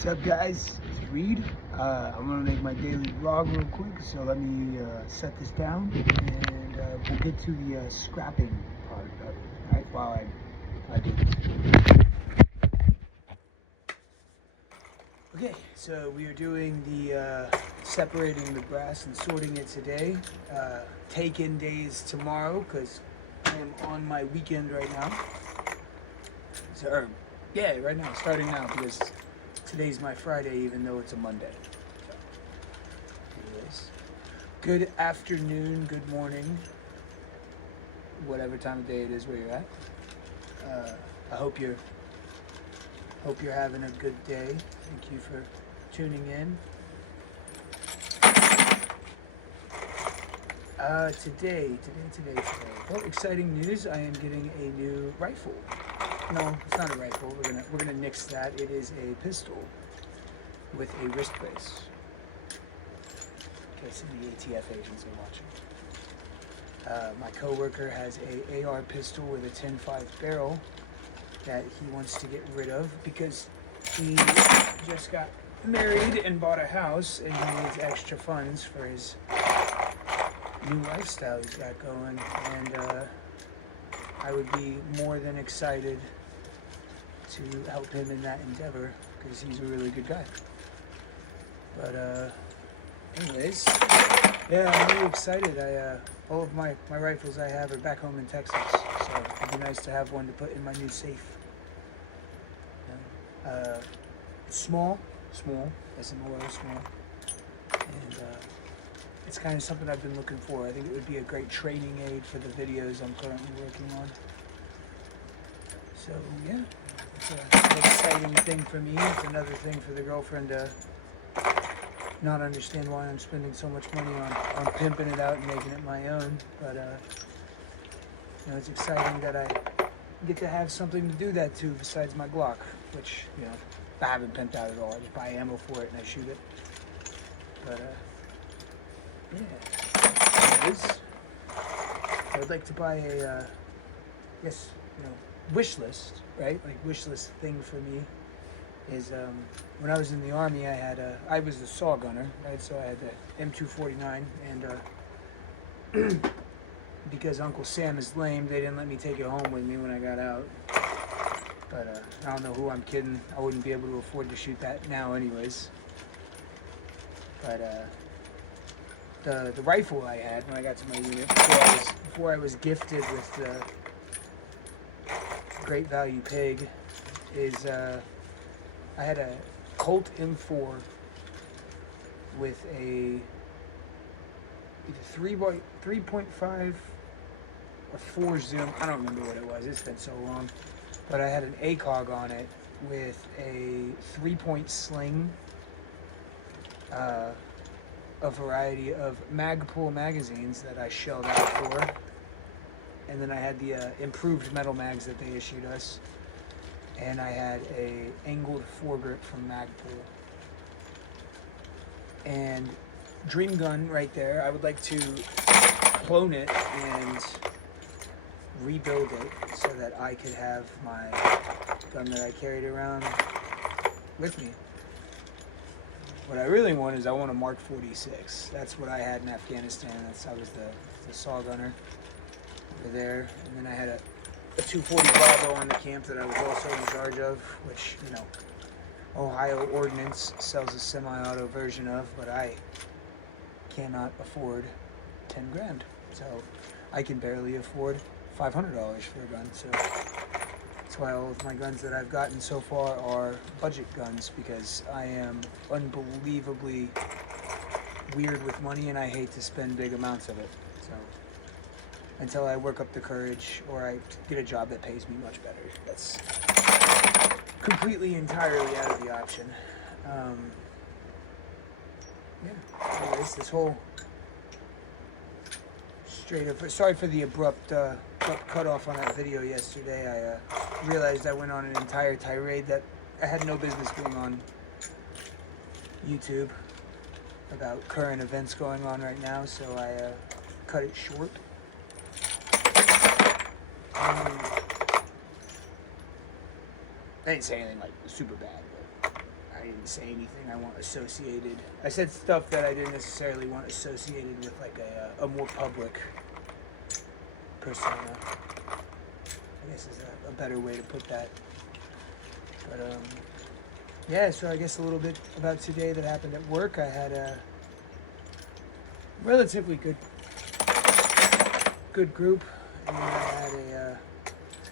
What's up, guys? It's Reid. I'm gonna make my daily vlog real quick, so let me set this down, and we'll get to the scrapping part of it, right? While I do this. Okay, so we are doing the separating the brass and sorting it today. Take-in days tomorrow, because I am on my weekend right now. So, yeah, right now, starting now, because today's my Friday, even though it's a Monday. So, anyways, good afternoon, good morning, whatever time of day it is where you're at. I hope you're having a good day. Thank you for tuning in. Today. Well, exciting news! I am getting a new rifle. No, it's not a rifle. We're gonna nix that. It is a pistol with a wrist brace. In case any ATF agents are watching. My coworker has a AR pistol with a 10.5 barrel that he wants to get rid of because he just got married and bought a house and he needs extra funds for his new lifestyle he's got going. And I would be more than excited to help him in that endeavor because he's a really good guy. But anyways, yeah, I'm really excited. All of my rifles I have are back home in Texas, so it'd be nice to have one to put in my new safe. Small, SMOL, small, and it's kind of something I've been looking for. I think it would be a great training aid for the videos I'm currently working on. So yeah, it's an exciting thing for me. It's another thing for the girlfriend to not understand why I'm spending so much money on pimping it out and making it my own. But you know, it's exciting that I get to have something to do that to besides my Glock, which, you know, I haven't pimped out at all. I just buy ammo for it and I shoot it. But yeah, anyways, I would like to buy a wish list, right? Like wish list thing for me is when I was in the Army, I was a saw gunner, right? So I had the M249, and because Uncle Sam is lame, they didn't let me take it home with me when I got out. But I don't know who I'm kidding. I wouldn't be able to afford to shoot that now anyways. But the rifle I had when I got to my unit, before I was gifted with the Great Value Pig, is I had a Colt M4 with a either 3.5 or 4 zoom. I don't remember what it was. It's been so long. But I had an ACOG on it with a 3-point sling, a variety of Magpul magazines that I shelled out for, and then I had the improved metal mags that they issued us, and I had a angled foregrip from Magpul. And dream gun right there. I would like to clone it and rebuild it so that I could have my gun that I carried around with me. What I really want is I want a Mark 46. That's what I had in Afghanistan. I was the saw gunner over there. And then I had a 240 Bravo on the camp that I was also in charge of, which, you know, Ohio Ordnance sells a semi-auto version of, but I cannot afford 10 grand. So I can barely afford $500 for a gun. So that's why all of my guns that I've gotten so far are budget guns, because I am unbelievably weird with money and I hate to spend big amounts of it. So until I work up the courage or I get a job that pays me much better, that's completely entirely out of the option. Yeah, anyways, this whole straight up, sorry for the abrupt cut off on that video yesterday. I realized I went on an entire tirade that I had no business being on YouTube about current events going on right now, so I cut it short. I didn't say anything like super bad, but I didn't say anything I want associated. I said stuff that I didn't necessarily want associated with like a more public persona. I guess is a better way to put that. But yeah, so I guess a little bit about today that happened at work. I had a relatively good group, and then I had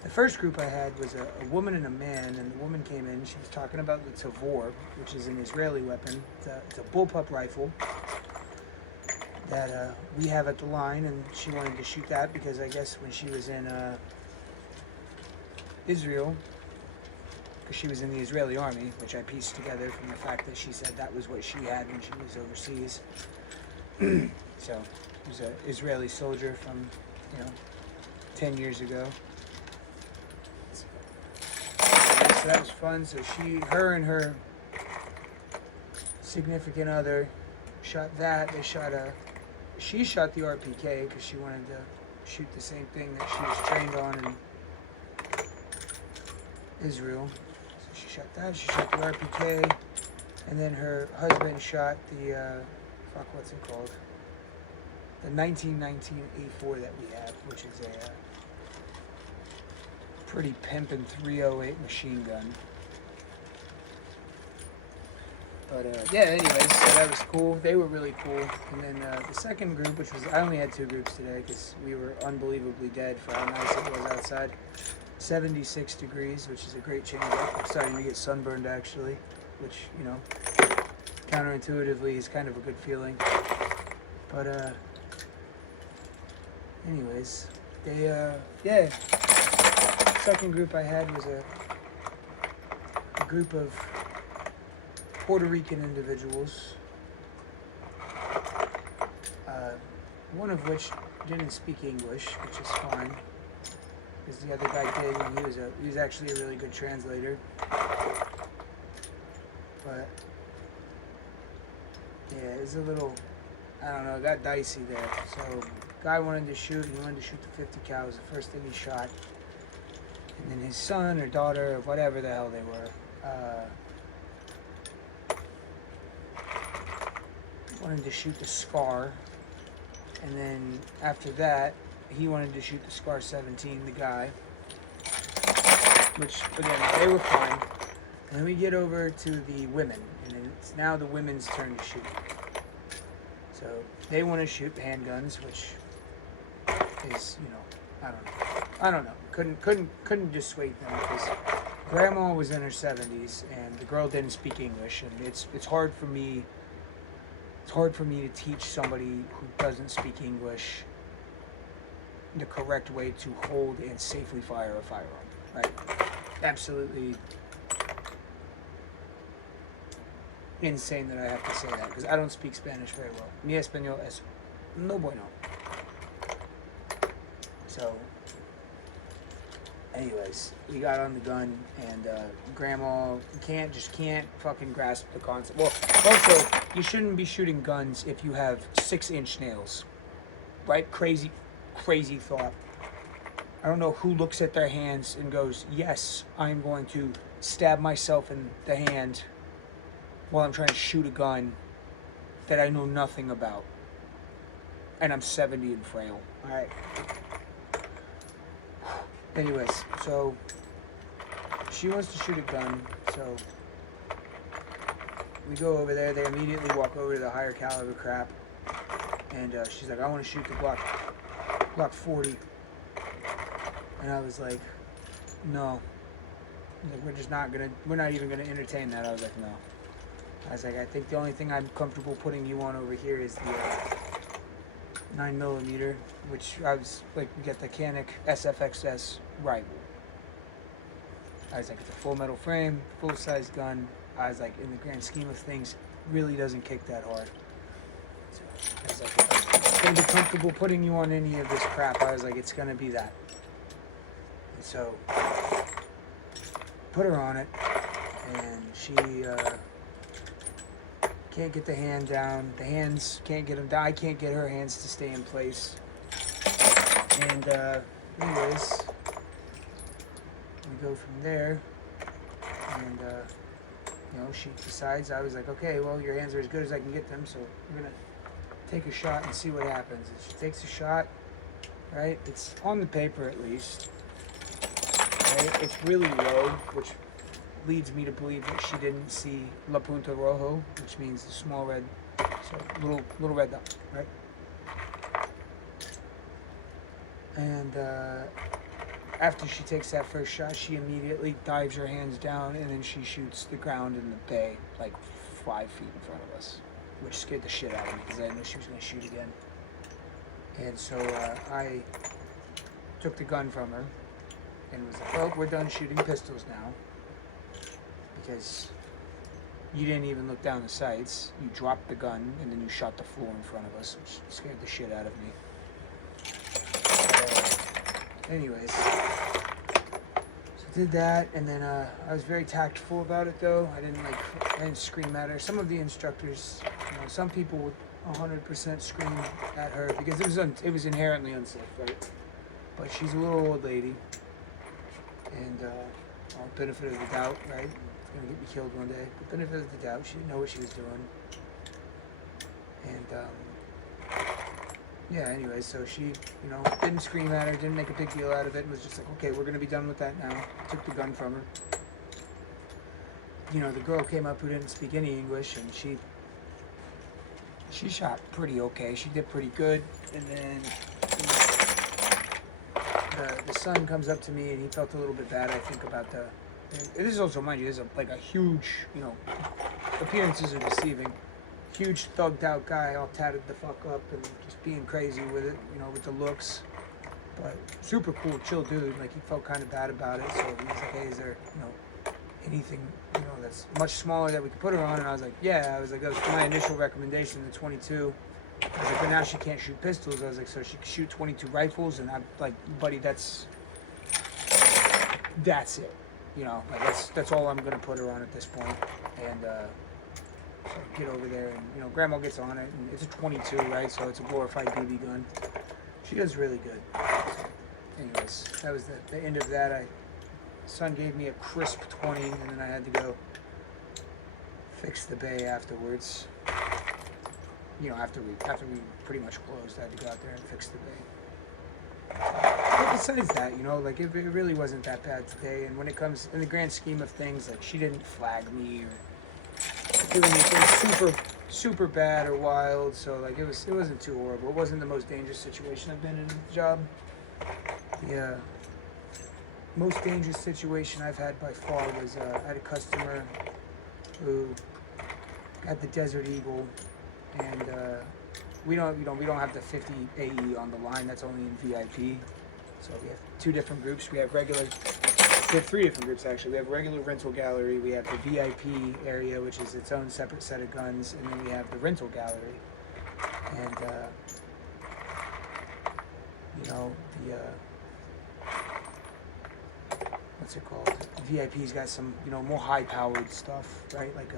the first group I had was a woman and a man, and the woman came in. She was talking about the Tavor, which is an Israeli weapon. It's a bullpup rifle that we have at the line, and she wanted to shoot that because I guess when she was in Israel, because she was in the Israeli army, which I pieced together from the fact that she said that was what she had when she was overseas. So she was an Israeli soldier from, 10 years ago. So that was fun. So her and her significant other shot that. She shot the RPK because she wanted to shoot the same thing that she was trained on in Israel. So she shot that. She shot the RPK, and then her husband shot the what's it called? The 1919 A4 that we have, which is a pretty pimpin' 308 machine gun. But yeah, anyways, so that was cool. They were really cool. And then the second group, which was, I only had 2 groups today because we were unbelievably dead for how nice it was outside. 76 degrees, which is a great change up. I'm starting to get sunburned actually, which, counterintuitively is kind of a good feeling. But anyways, they second group I had was a group of Puerto Rican individuals, one of which didn't speak English, which is fine, because the other guy did, and he was actually a really good translator. But yeah, it's a little, I don't know, it got dicey there. So guy wanted to shoot the 50 cal was the first thing he shot. And then his son or daughter or whatever the hell they were, wanted to shoot the Scar. And then after that, he wanted to shoot the Scar 17, the guy. Which, again, they were fine. And then we get over to the women. And then it's now the women's turn to shoot. So they want to shoot handguns, which is, I don't know. Couldn't dissuade them because grandma was in her 70s and the girl didn't speak English, and it's hard for me to teach somebody who doesn't speak English the correct way to hold and safely fire a firearm. Right? Absolutely insane that I have to say that because I don't speak Spanish very well. Mi español es no bueno. So, anyways, we got on the gun, and grandma can't fucking grasp the concept. Well, also, you shouldn't be shooting guns if you have 6-inch nails, right? Crazy thought. I don't know who looks at their hands and goes, yes, I'm going to stab myself in the hand while I'm trying to shoot a gun that I know nothing about. And I'm 70 and frail. All right. Anyways, so she wants to shoot a gun, so we go over there. They immediately walk over to the higher caliber crap, and she's like, I want to shoot the Glock 40. And I was like, no. Like, we're not even gonna entertain that. I was like, no. I was like, I think the only thing I'm comfortable putting you on over here is the 9mm, which I was like, we got the Canik SFXS rival. I was like, it's a full metal frame, full size gun. I was like, in the grand scheme of things, really doesn't kick that hard. So I was like, if I'm gonna be comfortable putting you on any of this crap, I was like, it's gonna be that. And so put her on it, and she can't get the hand down. The hands can't get them down. I can't get her hands to stay in place. And anyways, we go from there, and you know, she decides, I was like, okay, well, your hands are as good as I can get them, so we're gonna take a shot and see what happens. And she takes a shot, right? It's on the paper at least, right? It's really low, which leads me to believe that she didn't see La Punta Rojo, which means the small red, so little red dot, right? And after she takes that first shot, she immediately dives her hands down, and then she shoots the ground in the bay, like 5 feet in front of us, which scared the shit out of me because I didn't know she was going to shoot again. And so I took the gun from her and was like, well, we're done shooting pistols now, because you didn't even look down the sights. You dropped the gun, and then you shot the floor in front of us, which scared the shit out of me. Anyways, so did that, and then I was very tactful about it though. I didn't scream at her. Some of the instructors, you know, some people would 100% scream at her because it was inherently unsafe, right? But she's a little old lady, and all benefit of the doubt, right? It's gonna get me killed one day. But benefit of the doubt, she didn't know what she was doing, and yeah, anyway, so she, you know, didn't scream at her, didn't make a big deal out of it, and was just like, okay, we're going to be done with that now. Took the gun from her. You know, the girl came up who didn't speak any English, and she shot pretty okay. She did pretty good, and then the son comes up to me, and he felt a little bit bad, I think, about this is also, mind you, this is like a huge, you know, appearances are deceiving. Huge thugged out guy, all tatted the fuck up and just being crazy with it, you know, with the looks. But super cool, chill dude. Like, he felt kind of bad about it, so he was like, hey, is there, you know, anything, you know, that's much smaller that we could put her on? And I was like, yeah. I was like, that was my initial recommendation, the 22. I was like, but now she can't shoot pistols. I was like, so she can shoot 22 rifles, and I'm like, buddy, that's it. You know, like that's all I'm gonna put her on at this point. And so get over there, and you know, Grandma gets on it, and it's a 22, right? So it's a glorified BB gun. She does really good. So, anyways, that was the end of that. Son gave me a crisp 20, and then I had to go fix the bay afterwards. You know, after we pretty much closed, I had to go out there and fix the bay. But besides that, you know, like it really wasn't that bad today. And when it comes in the grand scheme of things, like she didn't flag me or do anything super bad or wild, so like it wasn't too horrible. It wasn't the most dangerous situation I've been in the job. The most dangerous situation I've had by far was I had a customer who got the Desert Eagle, and we don't have the 50 AE on the line. That's only in VIP. So we have 2 different groups. We have 3 different groups actually. We have regular rental gallery, we have the VIP area, which is its own separate set of guns, and then we have the rental gallery. And you know, the what's it called? VIP's got some, you know, more high-powered stuff, right? Like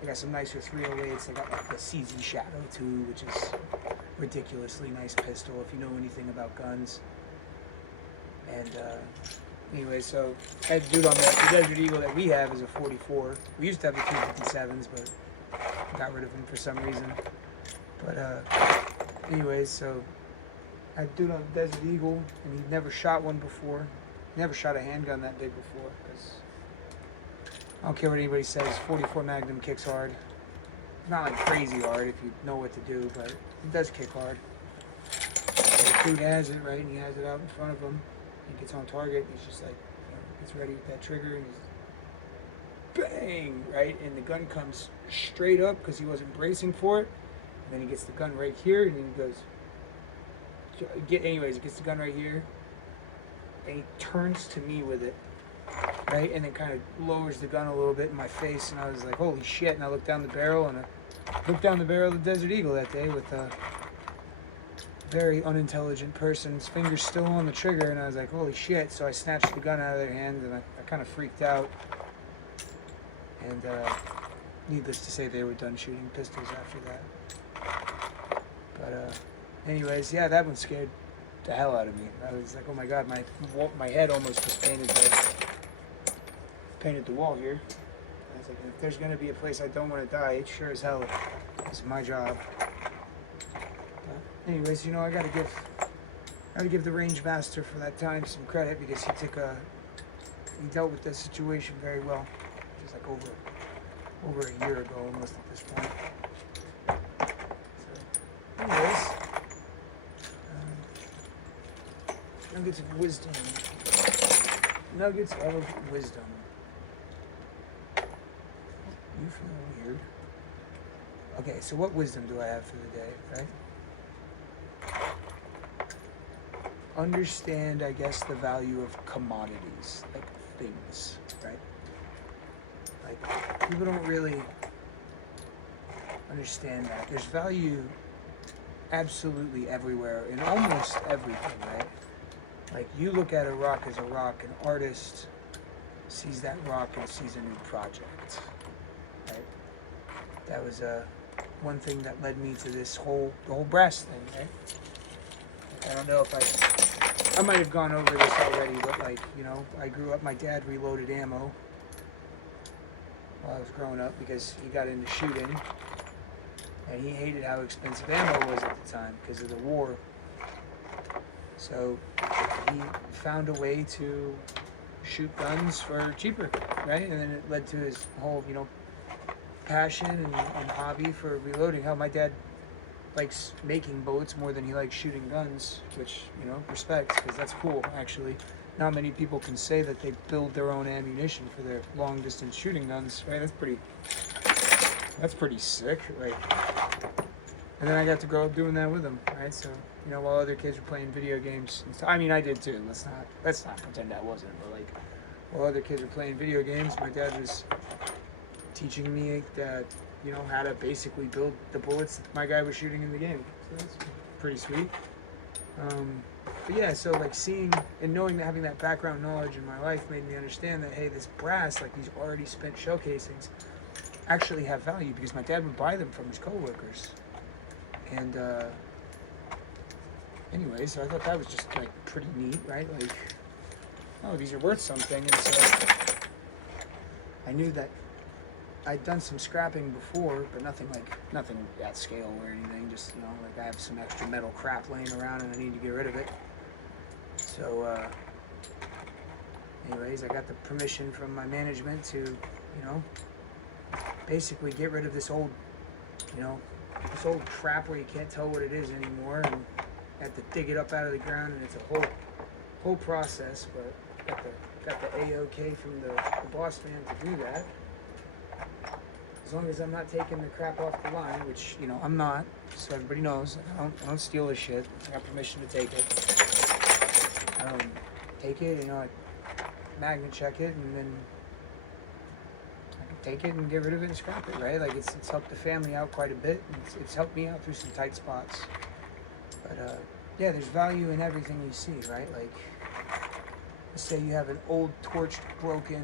they got some nicer 308s. They got like the CZ Shadow 2, which is ridiculously nice pistol if you know anything about guns. And anyway, so that dude on the Desert Eagle that we have is a 44. We used to have the 257s, but got rid of them for some reason. But anyways, so I dude on the Desert Eagle, and he'd never shot one before. Never shot a handgun that big before, because I don't care what anybody says, 44 Magnum kicks hard. Not like crazy hard if you know what to do, but it does kick hard. So the dude has it, right, and he has it out in front of him. He gets on target, he's just like, you know, gets ready with that trigger, and he's bang, right? And the gun comes straight up because he wasn't bracing for it. And then he gets the gun right here, and then he goes, anyways, he gets the gun right here, and he turns to me with it, right? And then kind of lowers the gun a little bit in my face, and I was like, holy shit. And I looked down the barrel, and I looked down the barrel of the Desert Eagle that day with a very unintelligent person's fingers still on the trigger, and I was like, holy shit. So I snatched the gun out of their hand, and I kind of freaked out. And needless to say, they were done shooting pistols after that. But anyways, yeah, that one scared the hell out of me. I was like, oh my god, my head almost was painted the wall here. It's like, if there's gonna be a place I don't want to die, it sure as hell is my job. But anyways, I gotta give the range master for that time some credit, because he dealt with this situation very well. Just like over a year ago almost at this point. So, anyways, nuggets of wisdom. Nuggets of wisdom. You feel weird. Okay, so what wisdom do I have for the day, right? Understand, I guess, the value of commodities, like things, right? Like, people don't really understand that. There's value absolutely everywhere, in almost everything, right? Like, you look at a rock as a rock, an artist sees that rock and sees a new project, right? That was one thing that led me to the whole brass thing, right? I don't know if I might have gone over this already, but like, I grew up, my dad reloaded ammo while I was growing up because he got into shooting, and he hated how expensive ammo was at the time because of the war. So he found a way to shoot guns for cheaper, right? And then it led to his whole, passion and hobby for reloading. Hell, my dad likes making bullets more than he likes shooting guns, which, respect, because that's cool, actually. Not many people can say that they build their own ammunition for their long distance shooting guns, right? That's pretty sick, right? And then I got to grow up doing that with him, right? So, while other kids were playing video games, I mean, I did too. Let's not pretend I wasn't. But like, while other kids were playing video games, my dad was teaching me that, how to basically build the bullets that my guy was shooting in the game. So that's pretty sweet. But yeah, so like seeing and knowing that, having that background knowledge in my life made me understand that, hey, this brass, like these already spent shell casings, actually have value, because my dad would buy them from his coworkers. And anyway, so I thought that was just like pretty neat, right? Like, oh, these are worth something. And so I knew that I'd done some scrapping before, but nothing at scale or anything. Just, like I have some extra metal crap laying around and I need to get rid of it. So anyways, I got the permission from my management to, basically get rid of this old crap where you can't tell what it is anymore, and I have to dig it up out of the ground, and it's a whole process. But got the A-OK from the boss man to do that. As long as I'm not taking the crap off the line, which I'm not, so everybody knows I don't steal this shit. I got permission to take it. Take it, I magnet check it, and then I can take it and get rid of it and scrap it, right? Like, it's helped the family out quite a bit. It's helped me out through some tight spots. But yeah, there's value in everything you see, right? Like, let's say you have an old torched, broken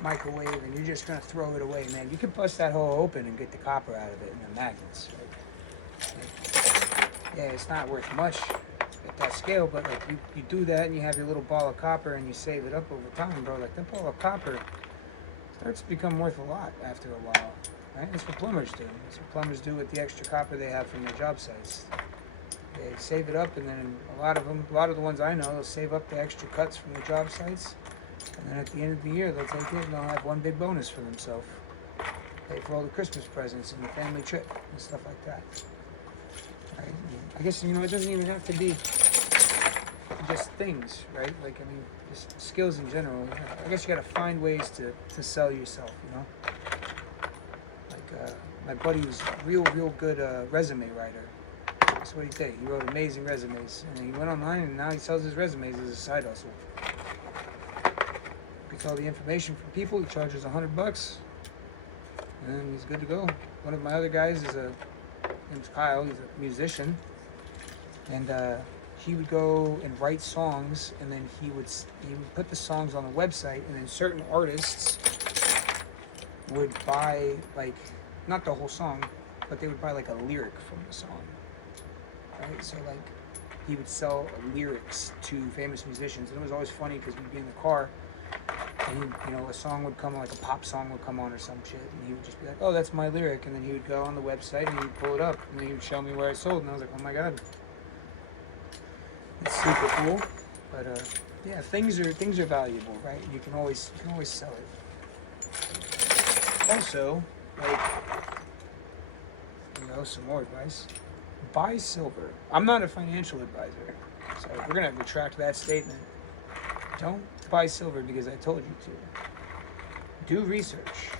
microwave and you're just gonna throw it away, man. You can bust that hole open and get the copper out of it and the magnets, right? Like, yeah, it's not worth much at that scale, but like you do that and you have your little ball of copper and you save it up over time, bro. Like, that ball of copper starts to become worth a lot after a while, right? That's what plumbers do. That's what plumbers do with the extra copper they have from their job sites. They save it up, and then a lot of the ones I know, they'll save up the extra cuts from the job sites, and then at the end of the year, they'll take it and they'll have one big bonus for themselves. Pay for all the Christmas presents and the family trip and stuff like that. Right? I guess, it doesn't even have to be just things, right? Like, I mean, just skills in general. I guess you gotta find ways to sell yourself, Like, my buddy was real good resume writer. That's what he did. He wrote amazing resumes, and he went online, and now he sells his resumes as a side hustle. Gets all the information from people. He charges $100, and he's good to go. One of my other guys his name's Kyle. He's a musician, and he would go and write songs, and then he would put the songs on the website, and then certain artists would buy, like, not the whole song, but they would buy like a lyric from the song. Right? So like, he would sell lyrics to famous musicians, and it was always funny because we'd be in the car And he, a song would come, like a pop song would come on or some shit, and he would just be like, "Oh, that's my lyric," and then he would go on the website and he'd pull it up, and then he would show me where I sold, and I was like, "Oh my god, it's super cool." But yeah, things are valuable, right? You can always sell it. Also, like, some more advice: buy silver. I'm not a financial advisor, so we're gonna retract that statement. Don't buy silver because I told you to. Do research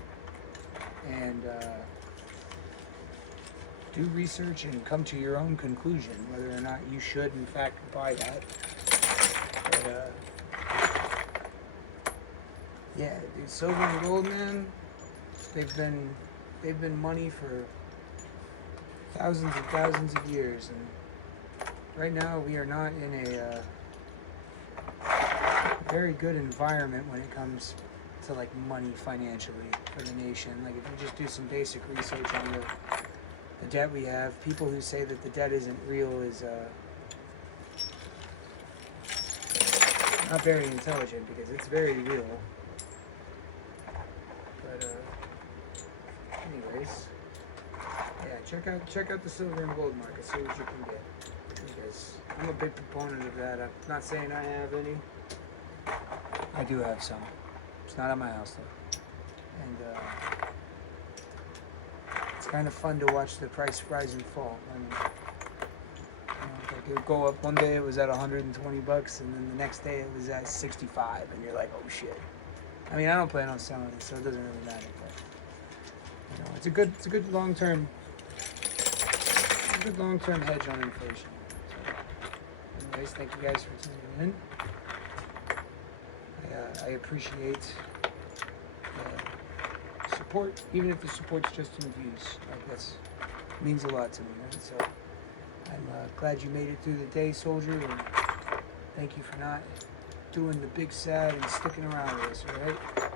and come to your own conclusion whether or not you should in fact buy that. But yeah, dude, silver and gold, man, they've been money for thousands and thousands of years, and right now we are not in a very good environment when it comes to like money financially for the nation. Like, if you just do some basic research on the debt we have, people who say that the debt isn't real is not very intelligent, because it's very real. But anyways, yeah, check out the silver and gold market, see what you can get, because I'm a big proponent of that. I'm not saying I have any. I do have some. It's not at my house though. And it's kind of fun to watch the price rise and fall. I mean, like, it would go up one day, it was at $120, and then the next day it was at 65, and you're like, oh shit. I mean, I don't plan on selling it, so it doesn't really matter. But it's a good long term hedge on inflation. So, anyways, thank you guys for tuning in. I appreciate the support, even if the support's just in views. Like, that's means a lot to me, right? So I'm glad you made it through the day, soldier, and thank you for not doing the big sad and sticking around with us, all right?